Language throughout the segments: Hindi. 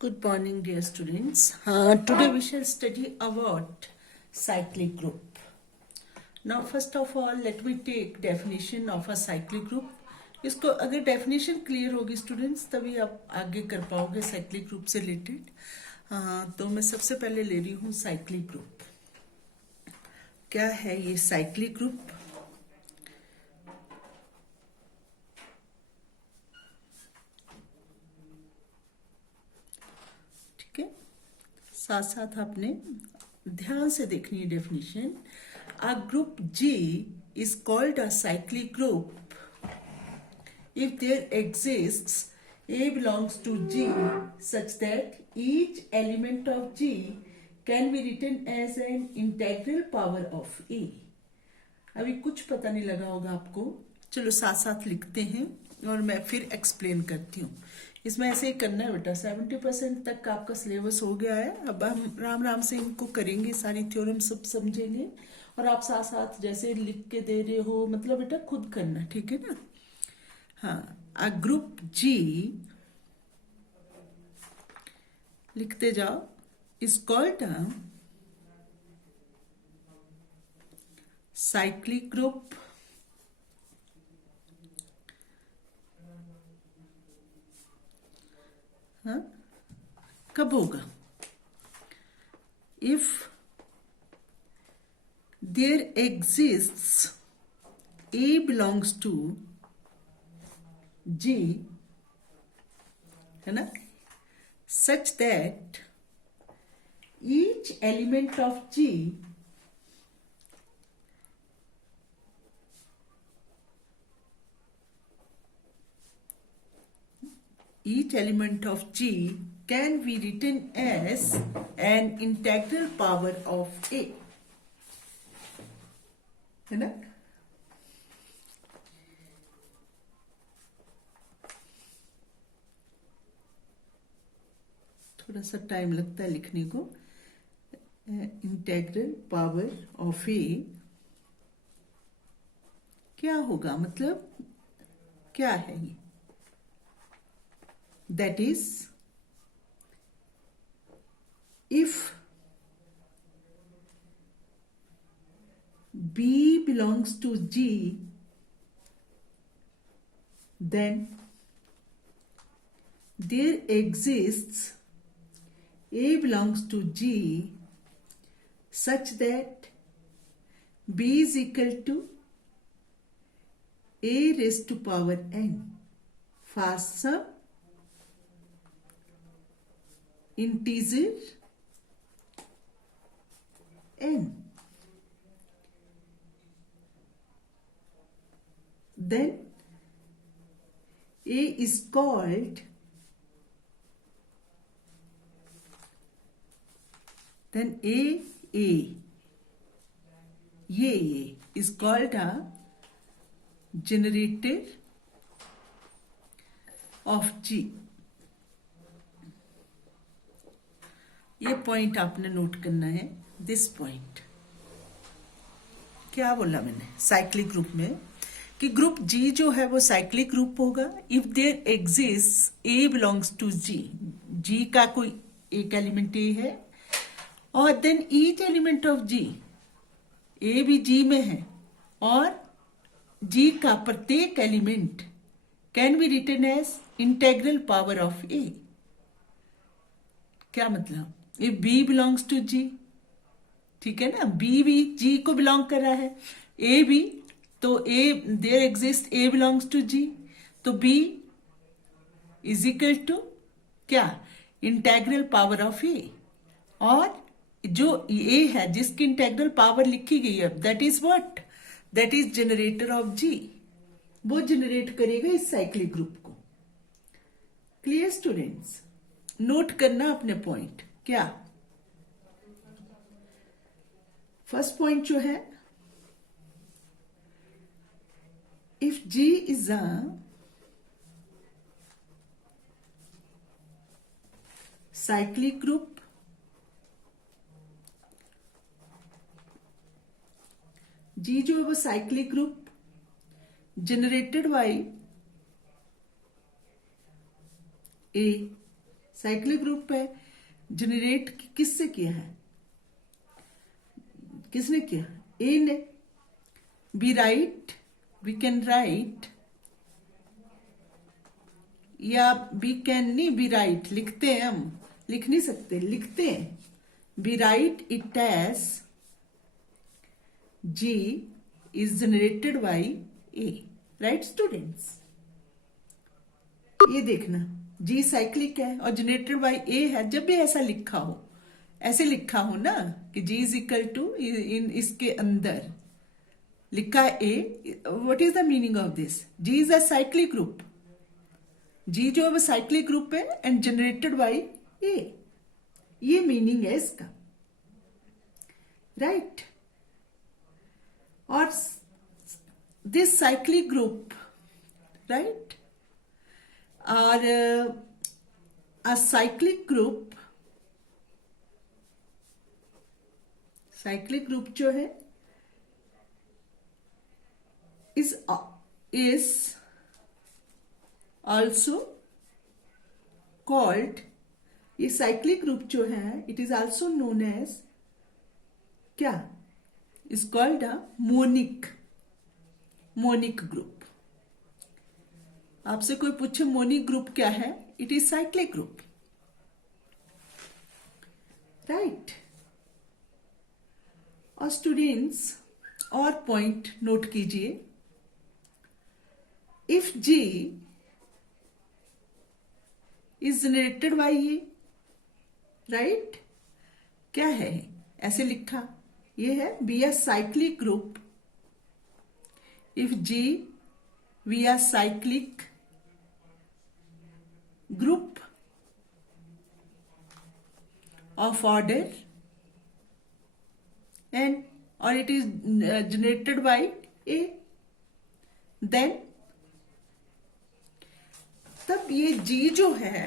Good morning, dear students. Today we shall study about cyclic group. Now, first of all, let me take definition of a cyclic group. इसको अगर definition clear होगी students तभी आप आगे कर पाओगे cyclic group से related. तो मैं सबसे पहले ले रही हूँ cyclic group. क्या है ये cyclic group? साथ साथ आपने ध्यान से देखनी है definition. A group G is called a cyclic group if there exists A belongs to G such that each element of G can be written as an integral power of A. अभी कुछ पता नहीं लगा होगा आपको, चलो साथ साथ लिखते हैं और मैं फिर एक्सप्लेन करती हूँ. इसमें ऐसे ही करना है बेटा. 70% तक आपका सिलेबस हो गया है. अब हम राम राम से इनको करेंगे, सारी थ्योरम सब समझेंगे और आप साथ साथ जैसे लिख के दे रहे हो मतलब बेटा खुद करना, ठीक है ना. हाँ, अ ग्रुप जी लिखते जाओ is called a cyclic group कब होगा? If there exists A belongs to G, है ना, such that each element of G can be written as an integral power of A, है ना. थोड़ा सा टाइम लगता है लिखने को. इंटेग्रल पावर ऑफ ए क्या होगा, मतलब क्या है ये? That is if B belongs to G, then there exists A belongs to G such that B is equal to A raised to power n for some integer n. Then A is called ये is called a generator of G. ये पॉइंट आपने नोट करना है. दिस पॉइंट क्या बोला मैंने साइक्लिक ग्रुप में कि ग्रुप जी जो है वो साइक्लिक ग्रुप होगा if there exist A belongs to G. G का कोई एक एलिमेंट ए है और then each element of G, A भी जी में है और जी का प्रत्येक element can be written as integral power of A. क्या मतलब? If B belongs to G, ठीक है ना, बी भी जी को बिलोंग कर रहा है, ए भी, तो A there exist A belongs to G, तो बी इज इक्वल टू क्या? Integral power of A. और जो ए है जिसकी इंटेग्रल पावर लिखी गई है that is what? That is generator of G. वो जनरेट करेगा इस साइक्लिक ग्रुप को. Clear students? नोट करना अपने पॉइंट. क्या फर्स्ट पॉइंट जो है, if G is a cyclic group G जो है वो cyclic group generated by A cyclic group है, जनरेट किससे किया है, किसने किया, ए ने। We write, we can write, या वी कैन नहीं, वी राइट लिखते हैं हम, लिख नहीं सकते, लिखते हैं। We write it as G is generated by a, right students. ये देखना, जी साइक्लिक है और जनरेटेड बाई ए है। जब भी ऐसा लिखा हो, ऐसे लिखा हो ना कि जी इज इक्वल टू, इन इसके अंदर लिखा है A, what is the meaning of this, G is a cyclic group. G जो है साइक्लिक ग्रुप है एंड जनरेटेड बाई ए, ये मीनिंग है इसका, राइट। और दिस साइक्लिक ग्रुप, राइट, और a cyclic group, cyclic group जो है is also called, ये cyclic group जो है it is also known as क्या, is called a monic group। आपसे कोई पूछे मोनिक ग्रुप क्या है, it is cyclic group, right. और स्टूडेंट्स और पॉइंट नोट कीजिए, if G is generated by a, right, क्या है, ऐसे लिखा, ये है be are cyclic group, if G we are cyclic group of order n, or it is generated by a, then तब ये G जो है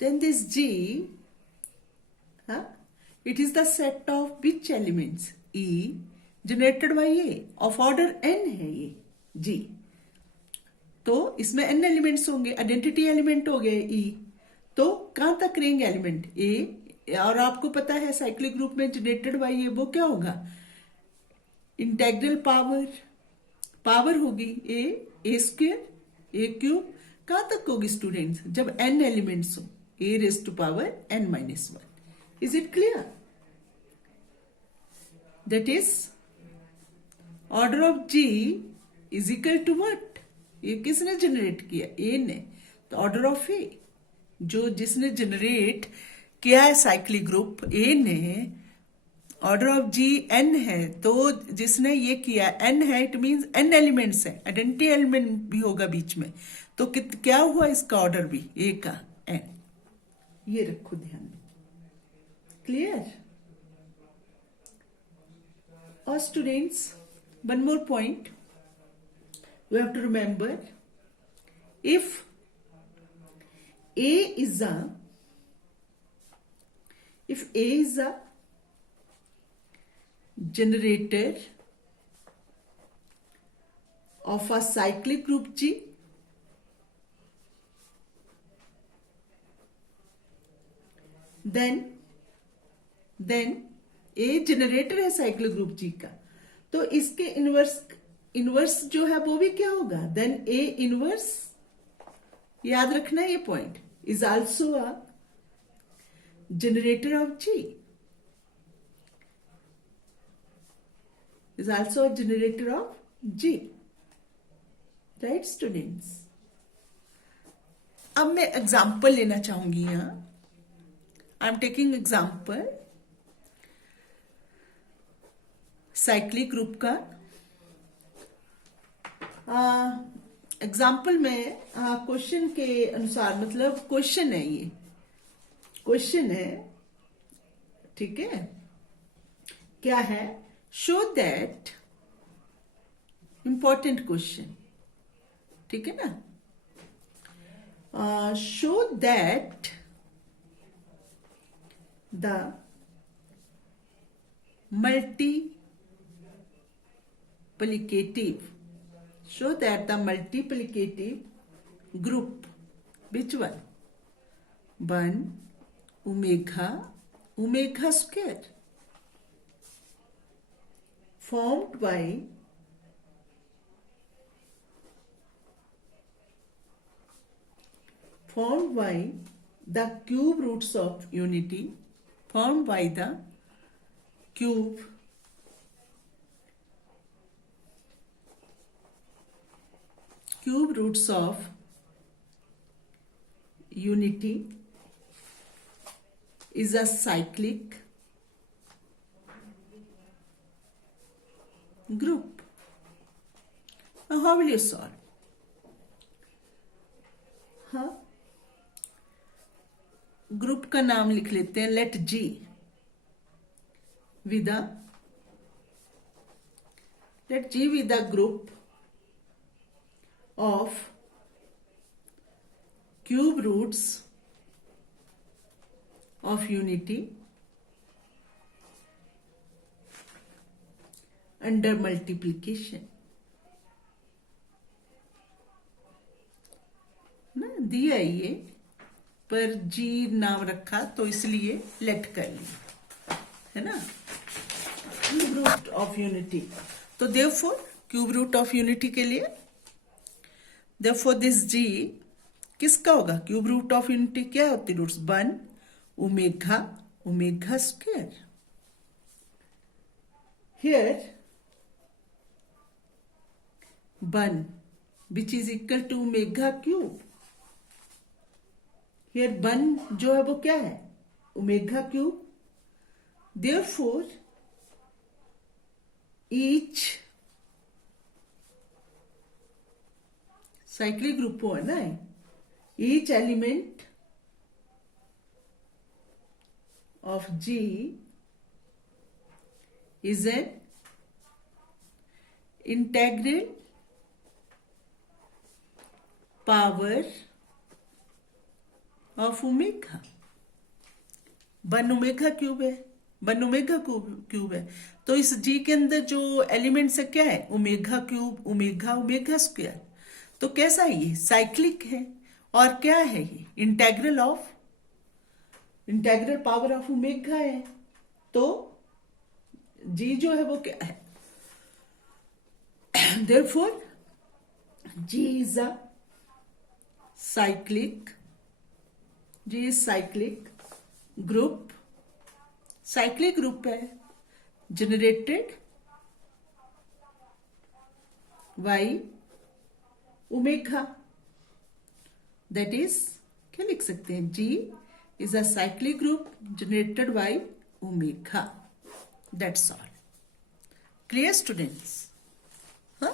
then this G, it is the set of which elements, E generated by a, of order n है ये जी। तो इसमें एन एलिमेंट्स होंगे, आइडेंटिटी एलिमेंट हो गए ई, तो कहां तक रहेंगे एलिमेंट ए। और आपको पता है साइक्लिक ग्रुप में जनरेटेड बाई ए वो क्या होगा, इंटेग्रल पावर होगी ए स्क्वायर ए क्यूब, कहां तक होगी स्टूडेंट्स, जब एन एलिमेंट्स हो, A raise to power N minus one. Is it clear, that is order of G is equal to what, ये किसने जनरेट किया, ए ने, तो ऑर्डर ऑफ ए जो जिसने जनरेट किया है साइक्लिक ग्रुप ए ने, ऑर्डर ऑफ जी एन है, तो जिसने ये किया एन है, इट मींस एन एलिमेंट्स है, आइडेंटिटी एलिमेंट भी होगा बीच में, तो क्या हुआ इसका ऑर्डर भी ए का एन, ये रखो ध्यान में, क्लियर। और students one more point you have to remember, if A is a generator of a cyclic group G, then A generator है साइक्लिक ग्रुप G का, तो इसके इनवर्स जो है वो भी क्या होगा, देन ए इनवर्स, याद रखना ये point, is also a generator of G, is also a generator of G, right students. अब मैं एग्जाम्पल लेना चाहूंगी यहां, I am taking example cyclic group का। एग्जाम्पल में क्वेश्चन के अनुसार, मतलब क्वेश्चन है, ये क्वेश्चन है, ठीक है, क्या है, शो दैट, इंपॉर्टेंट क्वेश्चन, ठीक है ना, show that the multiplicative, show that the multiplicative group, which one? 1 omega square, formed by the cube roots of unity, formed by the cube roots of unity, is a cyclic group. Now how will you solve? Group का नाम लिख लेते हैं, let G with the group of cube roots of unity under multiplication. ना दिया ये पर जी नाम रखा तो इसलिए लेट कर लिया, है ना, क्यूब रूट ऑफ यूनिटी। तो therefore cube root of unity के लिए देयरफॉर दिस जी किसका होगा? क्यूब रूट ऑफ यूनिटी क्या होती? Roots 1 omega square. Here 1 which is equal to omega cube. Here 1 जो है वो क्या है? Omega cube. Therefore each cyclic group हो ना, each element of G is an integral power of omega। 1 omega cube है, 1 ओमेगा क्यूब है, तो इस G के अंदर जो एलिमेंट्स है क्या है? Omega cube, omega square. तो कैसा है ये? साइक्लिक है। और क्या है ये? इंटेग्रल पावर ऑफ ओमेगा है। तो जी जो है वो क्या है? Therefore G is a cyclic group. Cyclic group है generated by omega. That is क्या लिख सकते हैं? जी is a cyclic group generated by omega. That's all. Clear students? हाँ,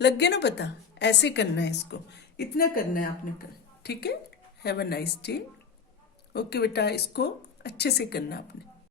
लग गया ना पता? ऐसे करना है इसको, इतना करना है आपने कर, ठीक है? Have a nice day. Okay बेटा, इसको अच्छे से करना आपने।